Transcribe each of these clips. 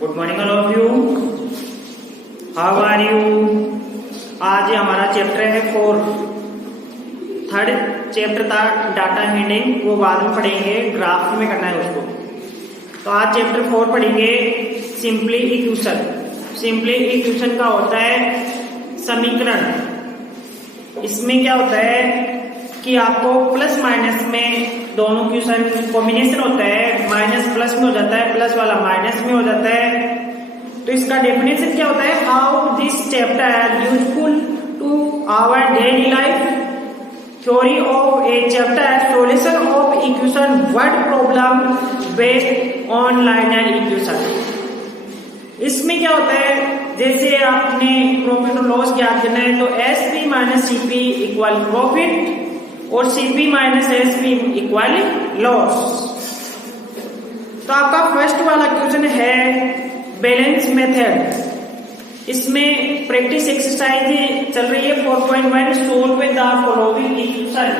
Good morning all of you, how are you. आज हमारा chapter है 4, थर्ड चैप्टर था डाटा हैंडलिंग, वो बाद में पढ़ेंगे, ग्राफ में करना है उसको। तो आज चैप्टर 4 पढ़ेंगे सिंपली इक्वेशन। सिंपली इक्वेशन का होता है समीकरण। इसमें क्या होता है कि आपको प्लस माइनस में दोनों इक्वेशन कॉम्बिनेशन होता है, माइनस प्लस में हो जाता है, प्लस वाला माइनस में हो जाता है। तो इसका डेफिनेशन क्या होता है, how this chapter are useful to our daily life, theory of a chapter, solution of equation, word problem based on linear equation. इसमें क्या होता है, जैसे आपने प्रॉफिट और लॉस ज्ञात करना है तो S P minus C P equal profit और C P minus S P equal loss. तो आपका फर्स्ट वाला क्वेश्चन है बैलेंस मेथड। इसमें प्रैक्टिस एक्सरसाइज चल रही है 4.1, solve the following equation.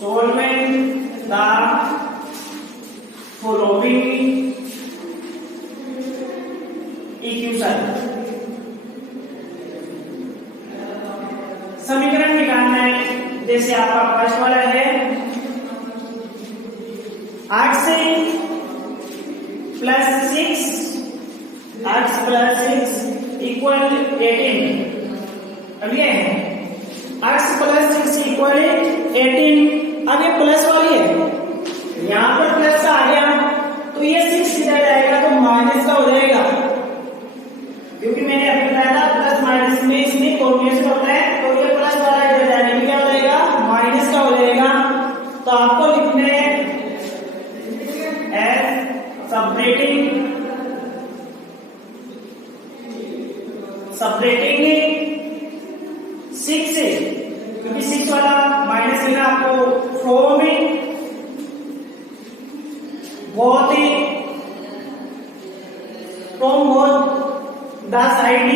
Solve the following equation. समीकरण निकालना है। जैसे आपका फर्स्ट वाला है 8 से प्लस 6, 8 प्लस 6 इक्वल 18। अब ये है 8 प्लस 6 इक्वल 18। अब ये प्लस वाली है, यहां पर प्लस आ गया तो ये 6 इधर जाएगा तो माइनस का हो जाएगा, क्योंकि मैंने अभी बताया था प्लस माइनस में इसमें कॉम्बिनेशन होता है। तो ये प्लस वाला इधर जाने में क्या हो जाएगा, माइनस का हो जाएगा। तो आपको लिखना है एज सेपरेटिंग 6 से, क्योंकि 6 वाला माइनस लेना आपको फ्रॉम में बहुत ही फ्रॉम बहुत द साइड।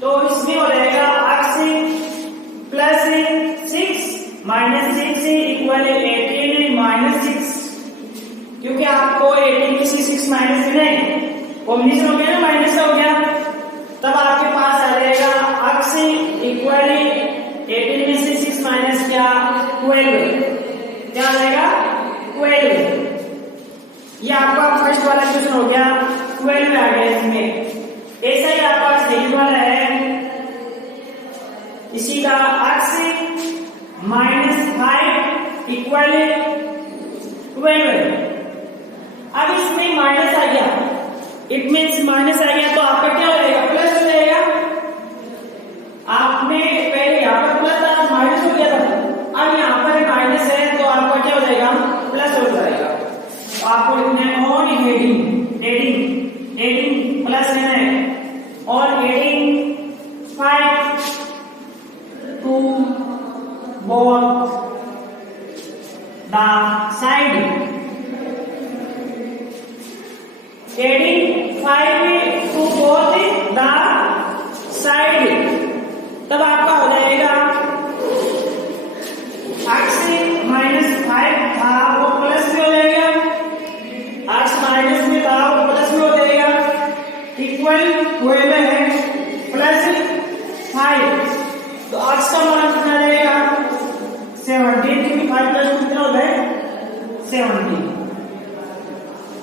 तो इसमें हो जाएगा 8 से प्लस 6 माइनस 6 से इक्वल 18 माइनस 6, क्योंकि आपको 18 में से 6 माइनस है, कॉम्बिनेशन हो गया ना, माइनस का हो गया। तब आपके पास आ जाएगा 8 से इक्वल 18 में से 6 माइनस क्या, 12। क्या आ जाएगा 12। ये आपका फर्स्ट वाला क्वेश्चन हो गया, 12 आ गया इसमें। ऐसा ही आपका सेकंड वाला है, इसी का 8 से माइनस 5 इक्वल 12। अब इसमें माइनस आ गया, इट मीन्स माइनस आ गया तो आपका क्या हो जाएगा, प्लस हो जाएगा। आपने पहले यहाँ पर प्लस था, माइनस हो गया था, अब यहाँ पर माइनस है तो आपका क्या हो जाएगा, प्लस हो जाएगा। तो आपको लिखना है ऑन हेडिंग प्लस लेना है और adding 5 to both the side. Adding 5 to both the side. तब आपका हो जाएगा 8 से माइनस 5 था वो प्लस में हो जाएगा, 8 माइनस में था वो प्लस में हो जाएगा, इक्वल 12 है प्लस 5। तो 8 का मान कितना आ जाएगा 17, क्योंकि 5 प्लस कितना होता है 17।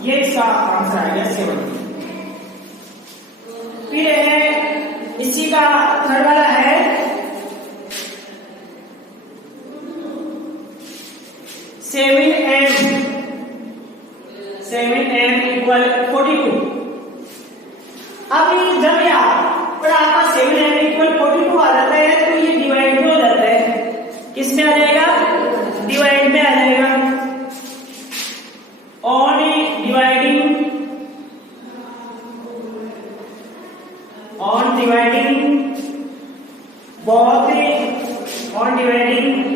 ये इसका आंसर आ गया 17। फिर है इसी का थर्ड वाला है 7m इक्वल 42। अब जब यहाँ पर आपका 7m इक्वल 42 आ जाता है तो ये डिवाइड में हो जाता है, किस में आ जाएगा, डिवाइड में आ जाएगा। ऑन डिवाइडिंग बहुत on dividing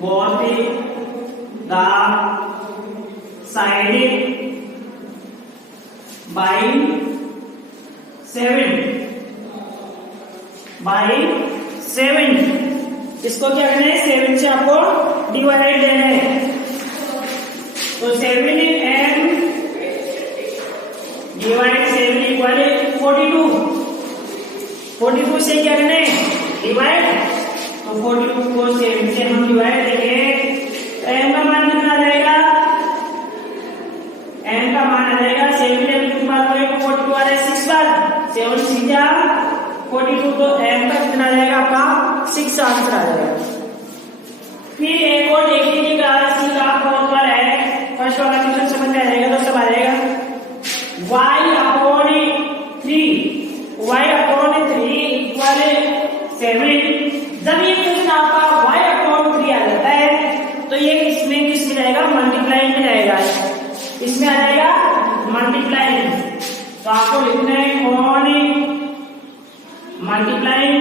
both the side by 7 by 7। इसको क्या करना है, 7 से आपको डिवाइड देना है। तो 7m डिवाइड 7 इक्वल 42। 42 से क्या करना है, डिवाइड। तो 42 को 7 से हम डिवाइड देंगे तो m का मान कितना आ जाएगा, m का मान आ जाएगा 7m की बात करें 42 आ रहा है 6 बार, 7 सीधा 42, तो m का कितना आ जाएगा आपका 6 आंसर आ जाएगा। फिर एक और देख लीजिएगा, इसी का बहुत बार है, फर्स्ट वाला क्वेश्चन समझ में आ जाएगा तो सब आ जाएगा। y upon 3 equal 7। जब ये क्वेश्चन आपका y अपॉन 3 आ जाता है तो ये इसमें किस में जाएगा, मल्टीप्लाइंग में जाएगा, इसमें आ जाएगा मल्टीप्लाइंग। तो आपको लिखना है कौन multiplying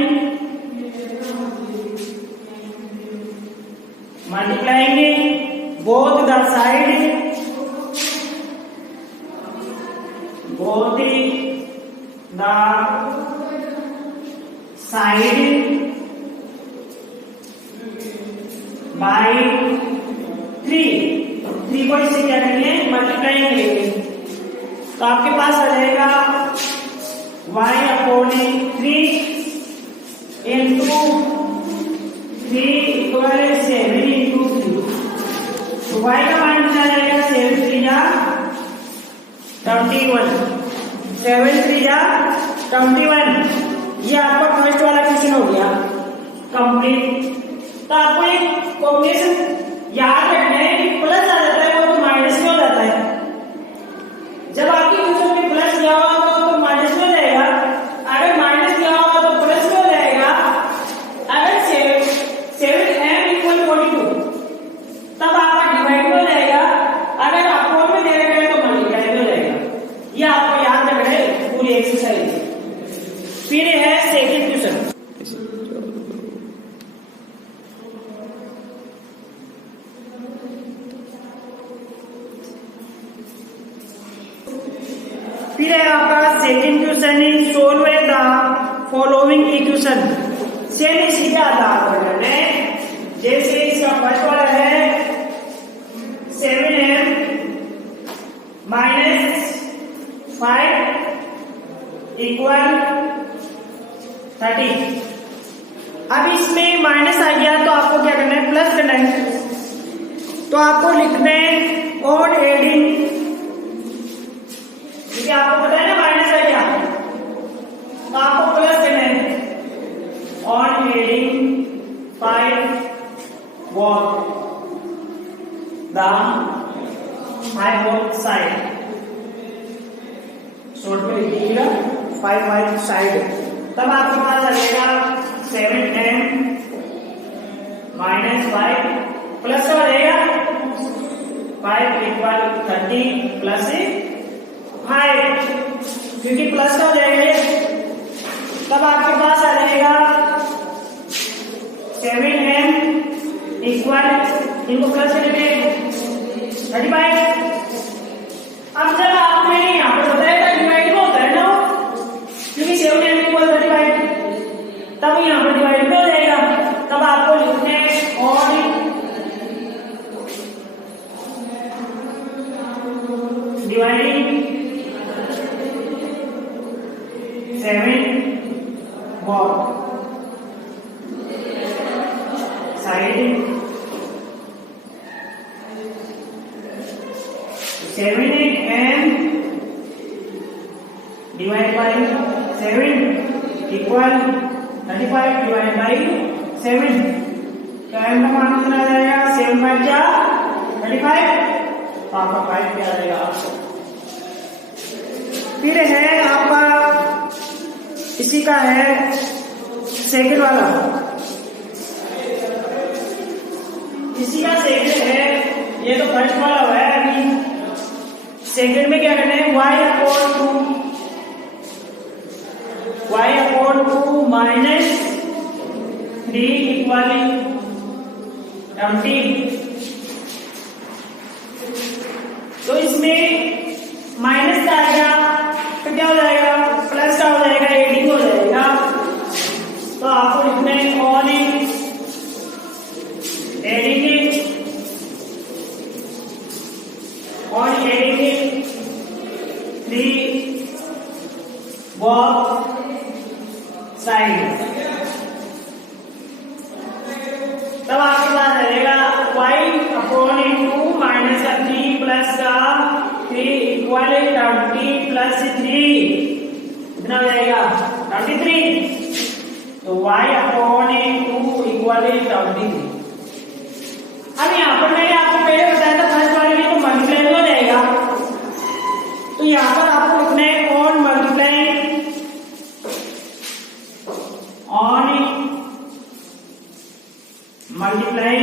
both the side, both the side by 3 को इससे क्या करेंगे, मल्टीप्लाई करेंगे। तो आपके पास आ जाएगा y upon 3 into 3 equal 7 into 3। तो y का मान कितना आ जाएगा, 7 3 जा 21, 7 3 जा 21। ये आपका फर्स्ट वाला क्वेश्चन हो गया कंप्लीट। तो आपको एक कॉम्बिनेशन याद रखना है कि प्लस आ जाता है वो तो माइनस में हो जाता है। जब आपकी क्वेश्चन में प्लस किया होगा तो माइनस में हो जाएगा, अगर माइनस किया होगा तो प्लस में हो जाएगा। अगर 7m इक्वल 42 तब आपका डिवाइड में हो जाएगा, अगर आपको में दे रहे हैं तो मल्टीप्लाई में हो जाएगा। ये आपको याद रखना है पूरी एक्सरसाइज। फिर है सेकंड क्वेश्चन। फिर है आपका सेकंड क्वेश्चन है solve the following equation. Same इसी के आधार पर करना है। जैसे इसका फर्स्ट वाला है 7m माइनस 5 इक्वल 30। अब इसमें माइनस आ गया तो आपको क्या करना है, प्लस करना है। तो आपको लिखना है ऑड एडिंग, क्योंकि आपको पता है ना माइनस आ गया तो आपको प्लस करना है। On adding 5 both the side, short में लिख दीजिएगा 5 साइड। तब आपके पास आ जाएगा 7m माइनस 5 प्लस हो जाएगा 5 इक्वल 30 प्लस 5, क्योंकि प्लस हो जाएंगे। तब आपके पास आ जाएगा 7m इक्वल, इनको प्लस करेंगे 35। अब जब आपने यहाँ पर बताया था डिवाइड में होता है ना, क्योंकि 7m इक्वल 35, तब यहाँ पर डिवाइड में हो जाएगा। तब आपको लिखते हैं और dividing 7 both side, 7m divide by 7 equal 35 divide by 7। तो m का मान कितना आ जाएगा, 7 5 जा 35, तो आपका 5 क्या आ जाएगा आपको। फिर है आपका इसी का है सेकंड वाला, इसी का सेकंड है। ये तो फर्स्ट वाला हुआ है, अभी सेकंड में क्या करना है, y अपॉन 2 माइनस 3 इक्वल 20। तो इसमें माइनस का आ गया तो क्या हो जाएगा, प्लस का हो जाएगा। 3 both साइड। तब आपके पास रहेगा y अपॉन इंटू माइनस का 3 प्लस का 3 इक्वल 20 प्लस 3 कितना हो जाएगा 23। तो y अपॉन इंटू इक्वल 23। अब यहाँ पर मैंने आपको पहले बताया था फर्स्ट वाले में तो मल्टीप्लाई हो जाएगा, तो यहाँ पर आपको लिखना है on multiply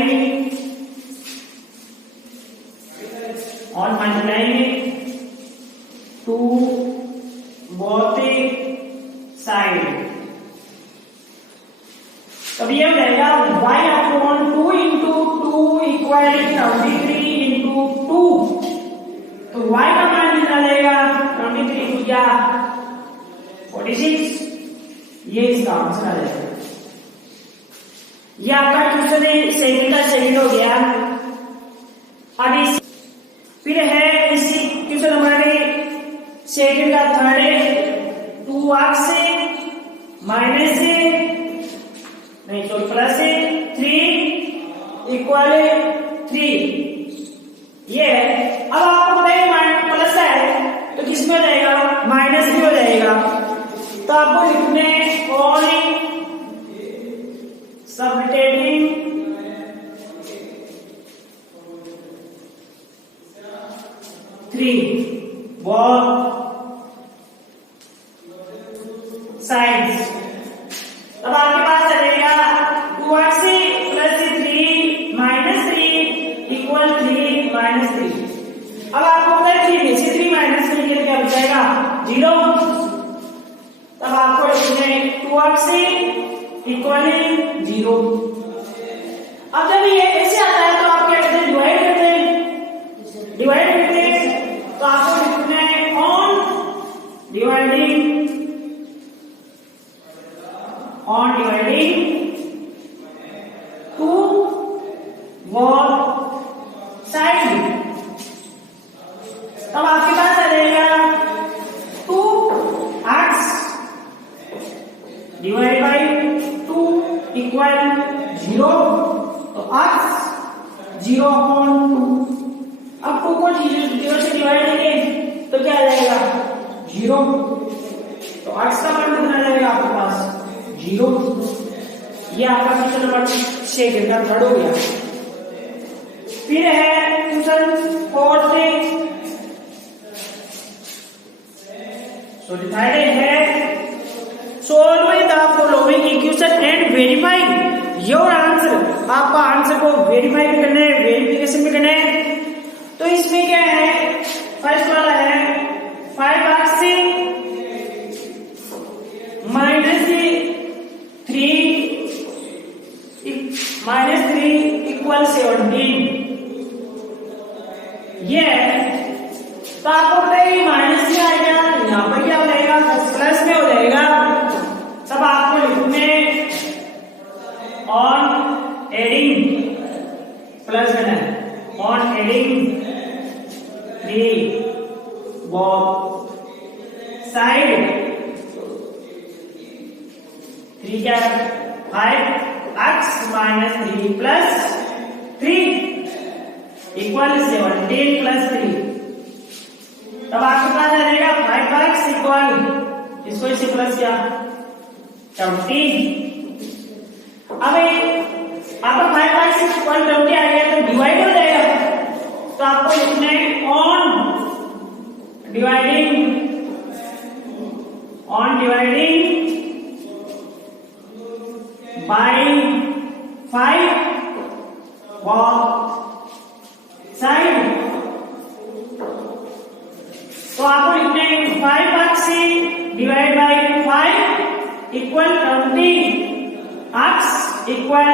on multiplying to both side. तब ये हो जाएगा y upon 2 into 2 equal 23 into 2। तो y का मान कितना देगा 23 या 46। ये इसका आंसर आ जाएगा। ये आपका क्वेश्चन सेकंड का सेकंड हो गया। अब इस फिर है इसी क्वेश्चन नंबर सेकंड का थर्ड है 2x से माइनस से नहीं तो प्लस 3 इक्वल 3। ये अब आपको पता है प्लस है तो किसमें हो जाएगा माइनस भी हो जाएगा। तो आपको लिखने on subtracting three both sides. अब आपके पास चलेगा 2x plus 3 minus 3 equal 3 minus 3। अब आपको पता है 3 में से 3 माइनस 3 के क्या बचेगा 0। तब आपको लिखना है 2x इक्वल 0। अब जब ये ऐसे आता है तो आप क्या करते हैं डिवाइड करते हैं तो आपको लिखना है on dividing to both side. तब आपके पास आ जाएगा 2x डिवाइड बाई 2 इक्वल 0। तो x 0 अपॉन 2। अब 2 को 0 से डिवाइड करेंगे तो क्या आ जाएगा 0। तो x का मान कितना आ जाएगा आपके पास 0। ये आपका क्वेश्चन नंबर 6 का थर्ड हो गया। फिर है क्वेश्चन फोर्थ सो थर्ड है solve the following equation and verify your answer। आपका आंसर को वेरीफाई भी करना है वेरिफिकेशन भी करना है। तो इसमें क्या है फर्स्ट वाला है 5x माइनस 3 इक्वल 17। ये तो आपको पता है माइनस से आएगा यहाँ पर क्या हो जाएगा प्लस में हो जाएगा। तब आपको लिखने ऑन एडिंग प्लस करना ऑन एडिंग 3 बोथ साइड। 3 क्या 5x minus 3 plus 3 equal 17 plus 3। तब आपके पास आ जाएगा 5x इक्वल इसको इसे प्लस क्या 20। अब आपका 5x इक्वल 20 आ गया तो डिवाइड हो जाएगा। तो आपको लिखना है on dividing by 5 both side. तो आपको लिखना है 5x divide by 5 equal 20 x equal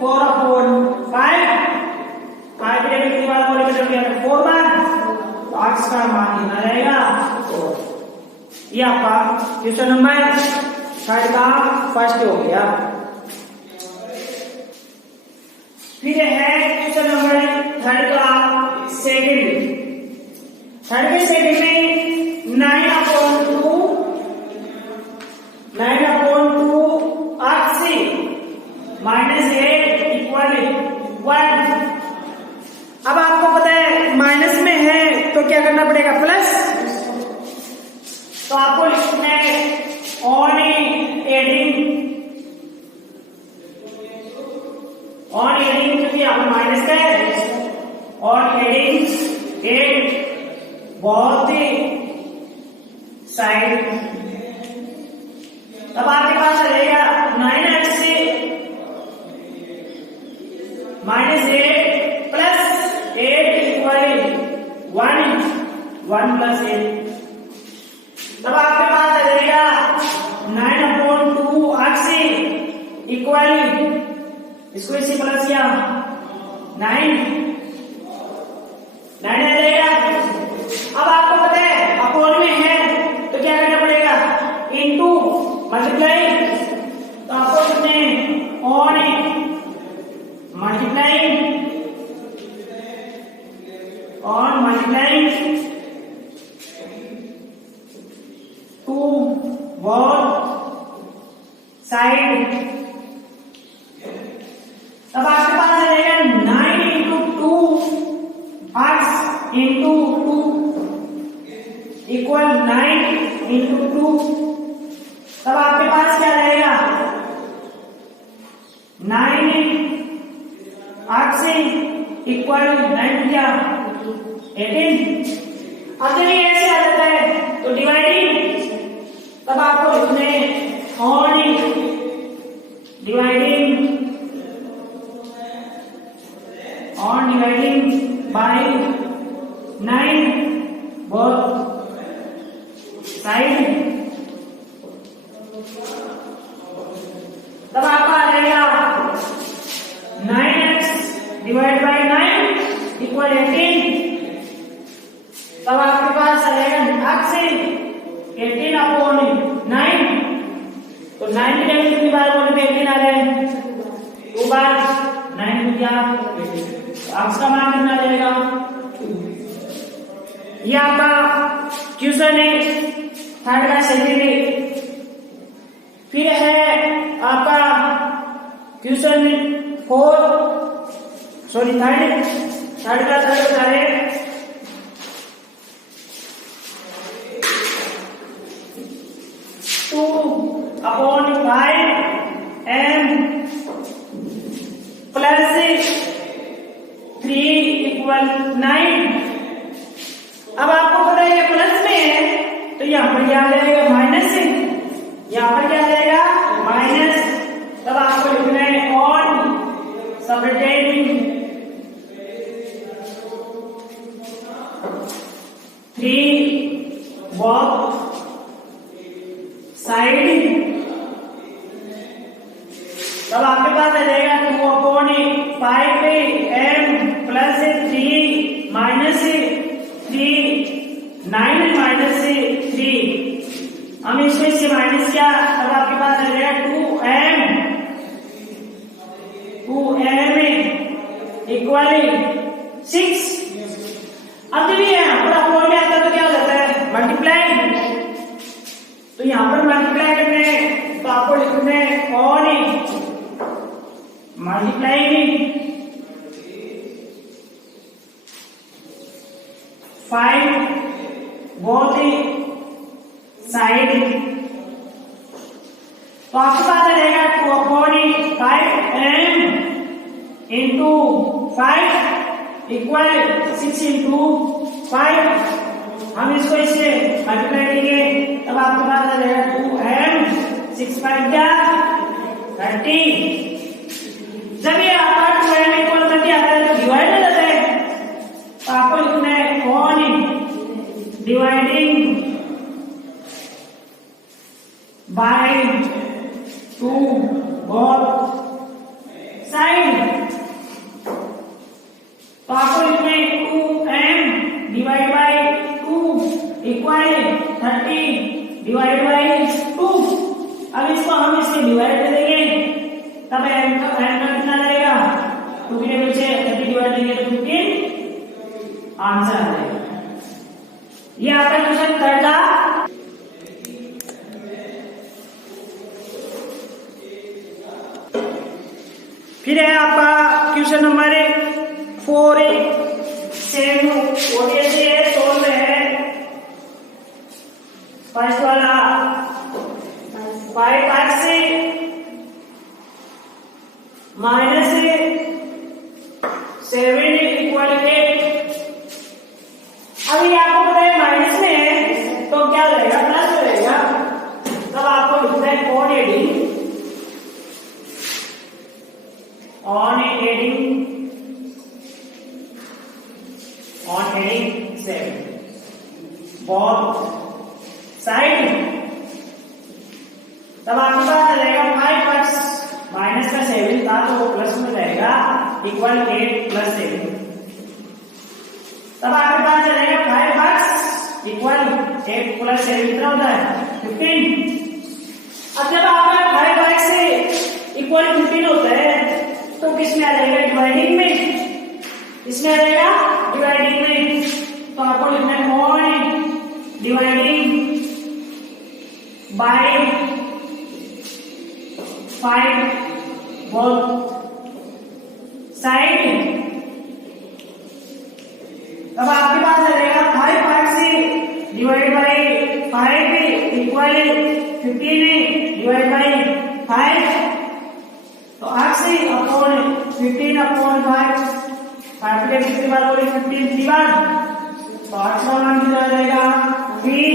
4 upon 5 कितनी बार बोले 4 बार। तो x का मान कितना रहेगा 4। ये आपका क्वेश्चन नंबर थर्ड का फर्स्ट हो गया। फिर है क्वेश्चन नंबर थर्ड का सेकंड। थर्ड के सेकंड में 9/2 8c माइनस 8 इक्वल 1। अब आपको पता है माइनस में है तो क्या करना पड़ेगा, प्लस। तो आपको लिखना है ऑन एडिंग क्योंकि यहाँ पर माइनस का है, ऑन एडिंग 8 बोथ साइड। तब आपके पास आ जाएगा 9x से माइनस 8 प्लस 8 इक्वल 1 प्लस 8। तब आपके पास आ जाएगा 9/2 8c इक्वल, इसको इसी प्लस किया 9 आ जाएगा। अब आपको पता है अपोन में है तो क्या करना पड़ेगा, इनटू मल्टीप्लाई। तो आपको कितने on multiply two both side. तब आपके पास आ जाएगा 9 इंटू 2 8 इंटू 2 इक्वल 9 इंटू 2। तब आपके पास क्या रहेगा, 9 8 से इक्वल 9 क्या 18। अब जब ये ऐसे आ जाता है तो डिवाइडिंग, तब आपको लिखने on dividing by 9 both side. तब आपका आ जाएगा 9x डिवाइड बाय 9 इक्वल 18। तब आपके पास आ जाएगा x से 18 अपॉन 9। तो 9 की जगह कितनी बार बोले में 18 आ रहे, 2 बार 9 में क्या, x का मान कितना आ जाएगा 2। ये आपका क्वेश्चन है थर्ड का सेकेंड। फिर है आपका क्वेश्चन थर्ड का थर्ड बता रहे 2/5 m प्लस 3 इक्वल 9। अब आपको पता है ये प्लस में है तो यहाँ पर क्या आ जाएगा माइनस, यहाँ पर क्या आ जाएगा माइनस। तब आपको लिखना है ऑन सबट्रैक्टिंग 3 बोथ साइड। तब आपके पास आ जाएगा 2/5 m प्लस 3 माइनस 3 9 माइनस 3। हम इसमें से माइनस किया तब आपके पास आ जाएगा 2m इक्वल 6। अब जब ये यहाँ पर अपोन में आता है तो क्या हो जाता है मल्टीप्लाई। तो यहाँ पर मल्टीप्लाई करने तो आपको लिखना है ऑन मल्टीप्लाई 5 बोथ साइड। तो आपके पास आ जाएगा 2/5 m इंटू 5 इक्वल 6 इंटू 5। हम इसको इससे मल्टीप्लाई करेंगे तब आपके पास आ जाएगा 2m 6/5 क्या 30। जब ये आपका 2m इक्वल 30 आता है तो डिवाइड हो जाता है। तो आपको लिखना है on dividing by 2 both side. तो आपको लिखना है 2m divide by 2 equal 30 divide by 2। अब इसको हम इससे डिवाइड कर देंगे तब m का कितना रहेगा 2 के टेबल से 30 डिवाइड करेंगे तो 15 आंसर आ जाएगा। ये आपका क्वेश्चन थर्ड था। फिर है आपका क्वेश्चन नंबर 4 सेम ओडीएसी है, सोल्व है। फर्स्ट वाला 5x माइनस 7 इक्वल 8। अभी आपको पता है माइनस में है तो क्या रहेगा, प्लस हो रहेगा। तब आपको लिखना है ऑन एडिंग 7 बोथ साइड। तब आपके पास आ जाएगा 5x माइनस का 7 था तो वो प्लस में जाएगा इक्वल 8 प्लस 7। तब आपके पास आ जाएगा 5x इक्वल 8 प्लस 7 कितना होता है 15। अब जब आपका 5x से इक्वल 15 होता है तो किस में आ जाएगा, डिवाइडिंग में। इसमें आ जाएगा डिवाइडिंग में, तो आपको लिखना है on dividing by 5 both side. अब आपके पास आ जाएगा 5 से divide by 5 equal 15 divide by 5, तो 8 से अपॉन 15 अपॉन 5 के कितनी बार बोले 15 3 बार, तो 8 का मान कितना आ जाएगा 3।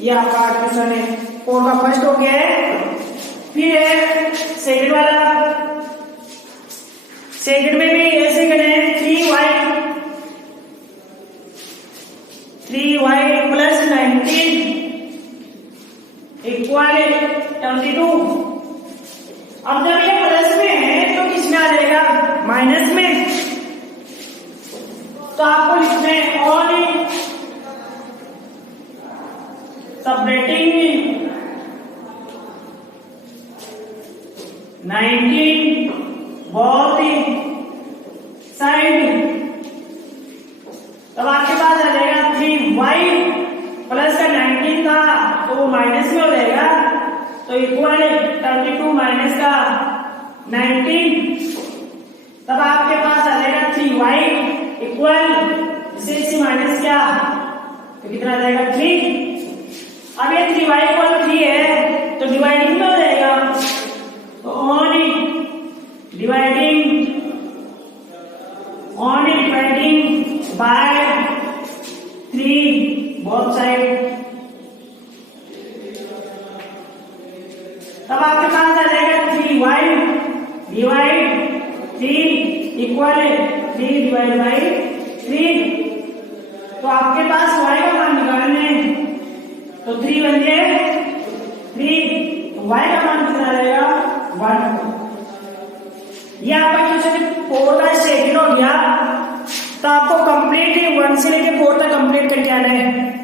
ये आपका क्वेश्चन है 4 का फर्स्ट हो गया है। फिर है सेकंड वाला, सेकंड में भी ऐसे करना है 3y प्लस 19 इक्वल 22। अब जब ये प्लस में है तो किसमें आ जाएगा, माइनस में। तो आपको लिखना है ऑन सबट्रैक्टिंग 19 बोथ साइड। तब आपके पास आ जाएगा 3y प्लस का 19 था तो वो माइनस में हो जाएगा, तो इक्वल 22 माइनस का 19। तब आपके पास आ जाएगा 3y इक्वल 6 माइनस क्या, तो कितना आ जाएगा 3। अब ये 3y इक्वल 3 है तो डिवाइडिंग में हो जाएगा, तो on dividing by 3 both side. तब आपके पास आ जाएगा 3y divide 3 equal 3 divide by 3। तो आपके पास y का मान निकालने तो 3 बन जाए 3, y का मान कितना रहेगा 1। यह आपका क्वेश्चन 4 का सेकंड हो गया। तो आपको कंप्लीट 1 से लेकर 4 तक कंप्लीट करके आना है।